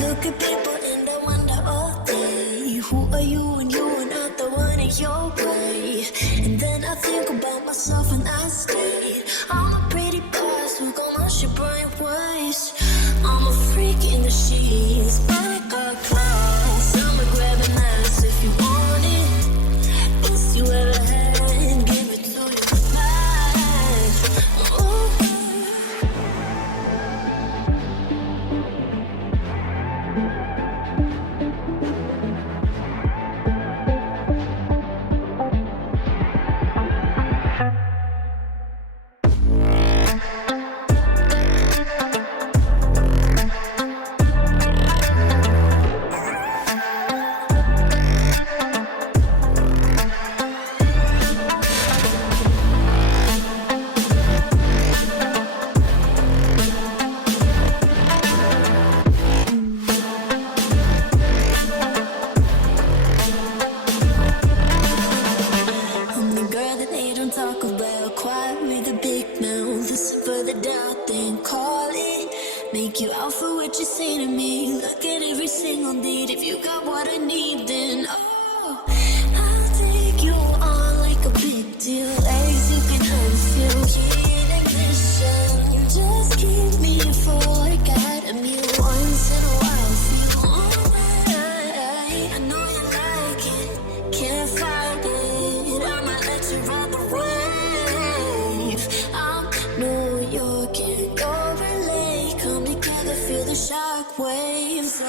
Look at people and I wonder all day, who are you and you are not the one in your way. And then I think about myself and I stay. I'm a pretty boss who gon' wash your brain waste. I'm a freak in the sheets, body got class. I'ma grab an ass if you want it. Best you ever had and give it to you back. Ooh. Talk about quiet with a big mouth. Listen for the doubt, then call it. Make you out for what you say to me. Look at every single need. If you got what I need, then oh, I'll take you on like a big deal. As you can unfeel, heat ignition. Just keep me full. I got a meal once in a while. Feel alright. I know you like it. Can't fight it. I might let you ride the wave. I'm New York and you're LA. Come together, feel the shock waves.